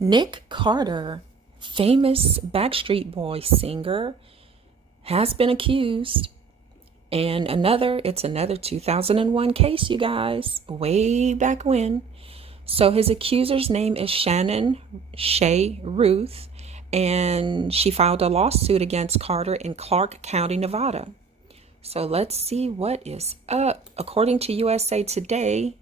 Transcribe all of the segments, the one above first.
Nick Carter, famous Backstreet Boys singer, has been accused. And it's another 2001 case, you guys, way back when. So his accuser's name is Shannon Shea Ruth, and she filed a lawsuit against Carter in Clark County, Nevada. So let's see what is up. According to usatoday.com,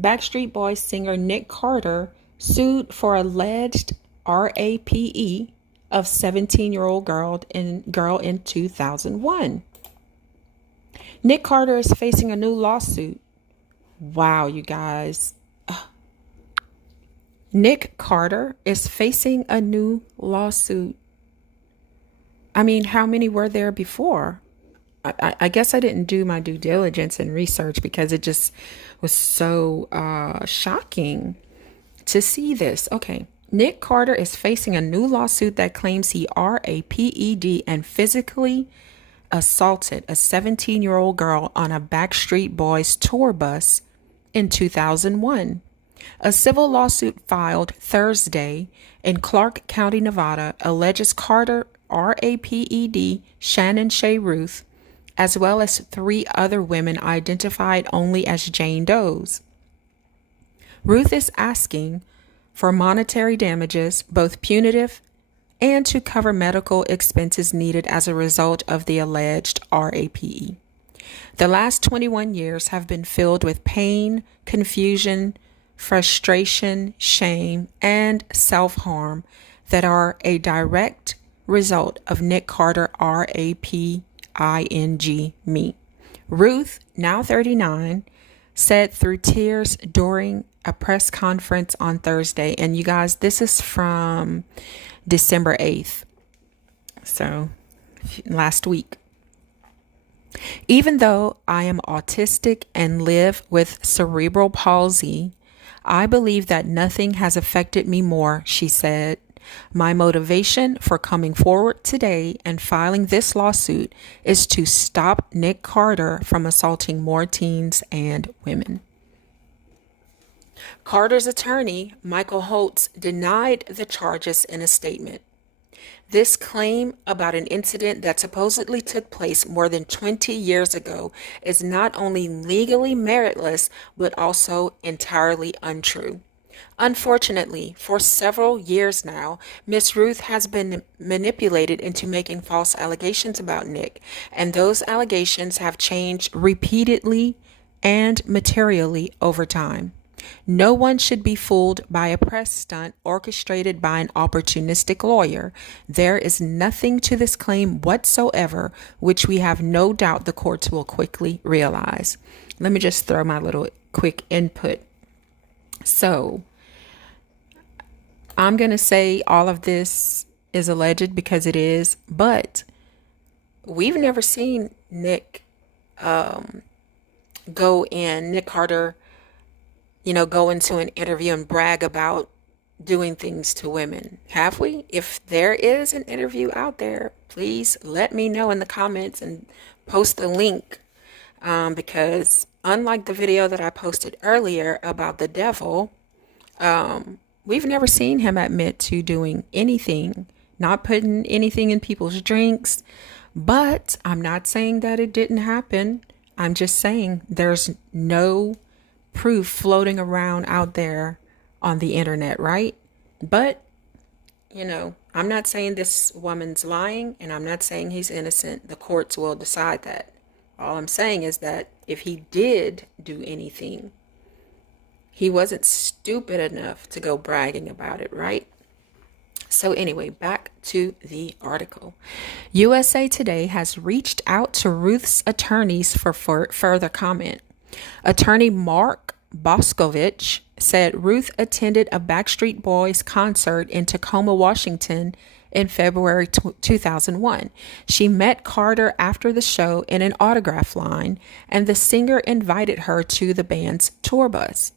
Backstreet Boys singer Nick Carter sued for alleged rape of 17-year-old girl in 2001. Nick Carter is facing a new lawsuit. Wow, you guys. Nick Carter is facing a new lawsuit. I mean, how many were there before? I guess I didn't do my due diligence and research because it just was so shocking to see this. Okay. Nick Carter is facing a new lawsuit that claims he raped and physically assaulted a 17-year-old girl on a Backstreet Boys tour bus in 2001. A civil lawsuit filed Thursday in Clark County, Nevada, alleges Carter raped Shannon Shea Ruth, as well as three other women identified only as Jane Does. Ruth is asking for monetary damages, both punitive and to cover medical expenses needed as a result of the alleged rape. The last 21 years have been filled with pain, confusion, frustration, shame, and self-harm that are a direct result of Nick Carter raping me. Ruth, now 39, said through tears during a press conference on Thursday. And you guys, this is from December 8th. So last week. Even though I am autistic and live with cerebral palsy, I believe that nothing has affected me more, she said. My motivation for coming forward today and filing this lawsuit is to stop Nick Carter from assaulting more teens and women. Carter's attorney, Michael Holtz, denied the charges in a statement. This claim about an incident that supposedly took place more than 20 years ago is not only legally meritless, but also entirely untrue. Unfortunately, for several years now, Miss Ruth has been manipulated into making false allegations about Nick, and those allegations have changed repeatedly and materially over time. No one should be fooled by a press stunt orchestrated by an opportunistic lawyer. There is nothing to this claim whatsoever, which we have no doubt the courts will quickly realize. Let me just throw my little quick input. So, I'm going to say all of this is alleged because it is, but we've never seen Nick Nick Carter, go into an interview and brag about doing things to women. Have we? If there is an interview out there, please let me know in the comments and post the link. Because unlike the video that I posted earlier about the devil, we've never seen him admit to doing anything, not putting anything in people's drinks. But I'm not saying that it didn't happen. I'm just saying there's no proof floating around out there on the internet, right? But, I'm not saying this woman's lying, and I'm not saying he's innocent. The courts will decide that. All I'm saying is that if he did do anything, he wasn't stupid enough to go bragging about it, right? So anyway, back to the article. USA Today has reached out to Ruth's attorneys for further comment. Attorney Mark Boscovich said Ruth attended a Backstreet Boys concert in Tacoma, Washington in February 2001. She met Carter after the show in an autograph line, and the singer invited her to the band's tour bus.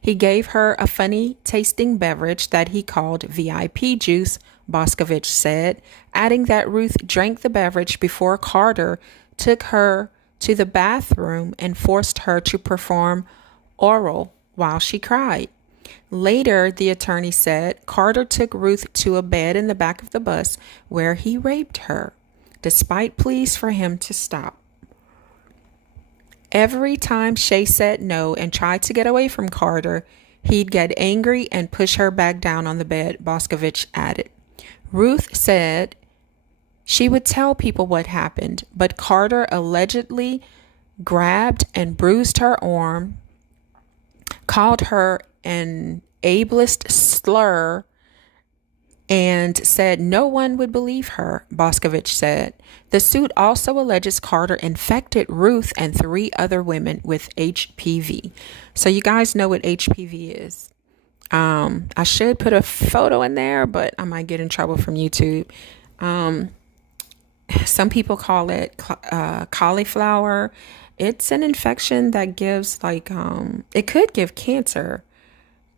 He gave her a funny tasting beverage that he called VIP juice, Boscovich said, adding that Ruth drank the beverage before Carter took her to the bathroom and forced her to perform oral while she cried. Later, the attorney said Carter took Ruth to a bed in the back of the bus where he raped her, despite pleas for him to stop. Every time Shay said no and tried to get away from Carter, he'd get angry and push her back down on the bed, Boscovich added. Ruth said she would tell people what happened, but Carter allegedly grabbed and bruised her arm, called her an ableist slur, and said no one would believe her, Boscovich said. The suit also alleges Carter infected Ruth and 3 other women with HPV. So you guys know what HPV is. I should put a photo in there, but I might get in trouble from YouTube. Some people call it cauliflower. It's an infection that gives it could give cancer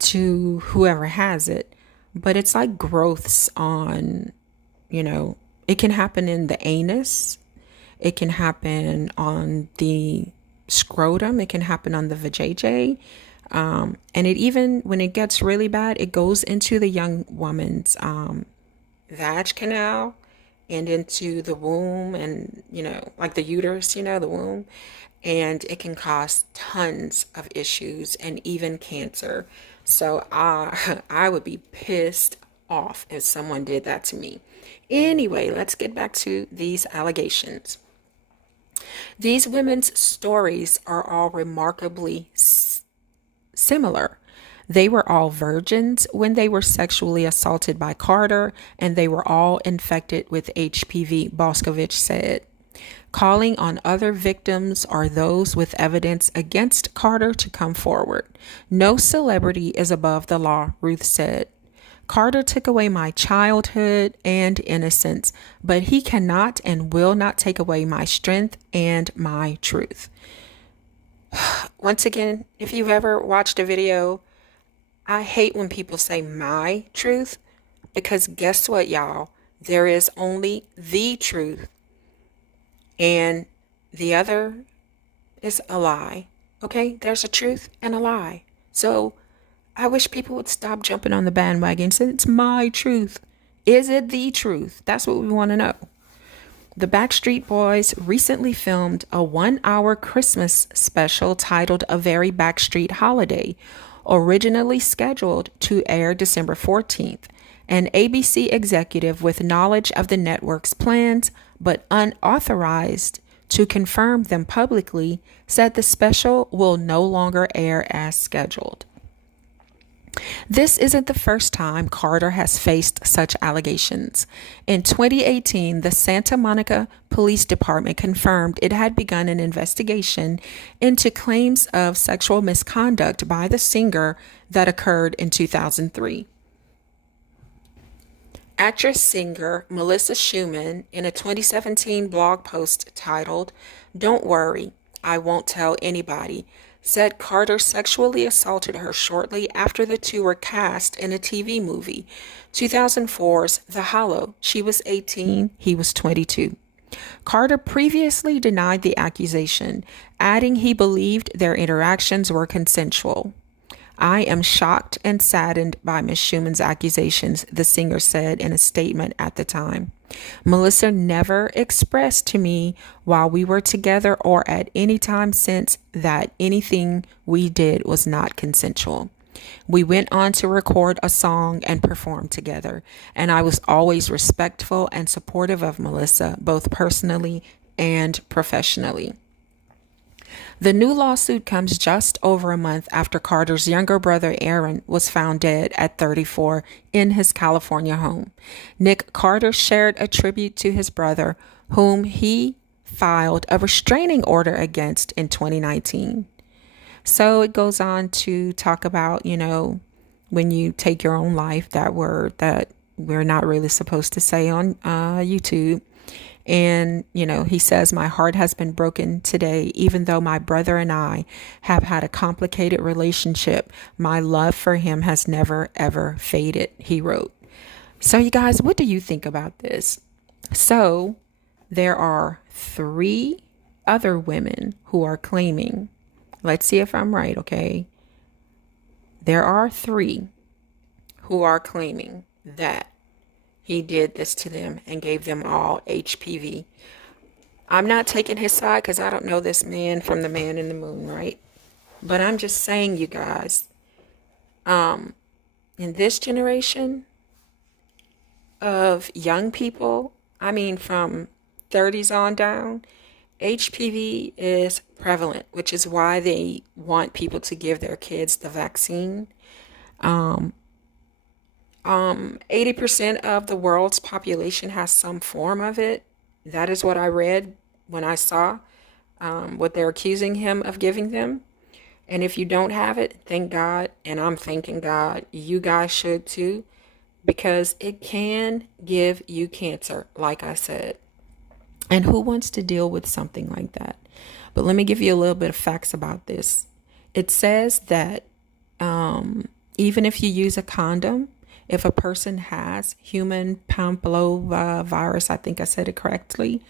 to whoever has it, but it's like growths on, it can happen in the anus. It can happen on the scrotum. It can happen on the vajayjay. And it even, when it gets really bad, it goes into the young woman's vag canal and into the womb and, like the uterus, the womb. And it can cause tons of issues and even cancer. So I would be pissed off if someone did that to me. Anyway, let's get back to these allegations. These women's stories are all remarkably similar. They were all virgins when they were sexually assaulted by Carter, and they were all infected with HPV, Boscovich said. Calling on other victims or those with evidence against Carter to come forward. No celebrity is above the law, Ruth said. Carter took away my childhood and innocence, but he cannot and will not take away my strength and my truth. Once again, if you've ever watched a video, I hate when people say my truth, because guess what, y'all? There is only the truth, and the other is a lie. Okay? There's a truth and a lie. So I wish people would stop jumping on the bandwagon and say it's my truth. Is it the truth? That's what we want to know. The Backstreet Boys recently filmed a 1-hour Christmas special titled A Very Backstreet Holiday, originally scheduled to air December 14th. An ABC executive with knowledge of the network's plans, but unauthorized to confirm them publicly, said the special will no longer air as scheduled. This isn't the first time Carter has faced such allegations. In 2018, the Santa Monica Police Department confirmed it had begun an investigation into claims of sexual misconduct by the singer that occurred in 2003. Actress-singer Melissa Schumann, in a 2017 blog post titled, "Don't Worry, I Won't Tell Anybody," said Carter sexually assaulted her shortly after the two were cast in a TV movie, 2004's The Hollow. She was 18, he was 22. Carter previously denied the accusation, adding he believed their interactions were consensual. "I am shocked and saddened by Ms. Schumann's accusations," the singer said in a statement at the time. "Melissa never expressed to me while we were together or at any time since that anything we did was not consensual. We went on to record a song and perform together, and I was always respectful and supportive of Melissa, both personally and professionally." The new lawsuit comes just over a month after Carter's younger brother Aaron was found dead at 34 in his California home. Nick Carter shared a tribute to his brother, whom he filed a restraining order against in 2019. So it goes on to talk about, when you take your own life, that word that we're not really supposed to say on YouTube. And, he says, "My heart has been broken today, even though my brother and I have had a complicated relationship. My love for him has never, ever faded," he wrote. So you guys, what do you think about this? So there are 3 other women who are claiming, let's see if I'm right, okay, There are three who are claiming that he did this to them and gave them all HPV. I'm not taking his side because I don't know this man from the man in the moon, right? But I'm just saying, you guys, in this generation of young people, I mean, from 30s on down, HPV is prevalent, which is why they want people to give their kids the vaccine. 80% of the world's population has some form of it. That is what I read when I saw what they're accusing him of giving them. And if you don't have it, thank God. And I'm thanking God. You guys should too, because it can give you cancer, like I said. And who wants to deal with something like that? But let me give you a little bit of facts about this. It says that even if you use a condom, if a person has human papillomavirus, I think I said it correctly,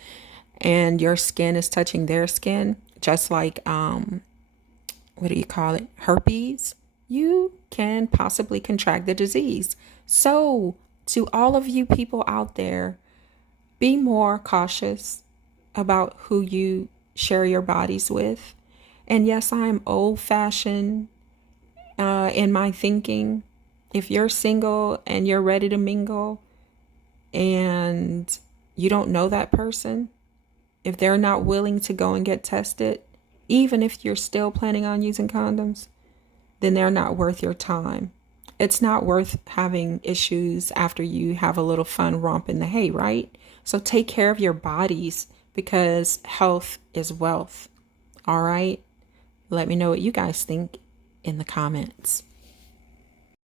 and your skin is touching their skin, just like, what do you call it? Herpes, you can possibly contract the disease. So, to all of you people out there, be more cautious about who you share your bodies with. And yes, I am old fashioned in my thinking. If you're single and you're ready to mingle and you don't know that person, if they're not willing to go and get tested, even if you're still planning on using condoms, then they're not worth your time. It's not worth having issues after you have a little fun romp in the hay, right? So take care of your bodies, because health is wealth. All right? Let me know what you guys think in the comments.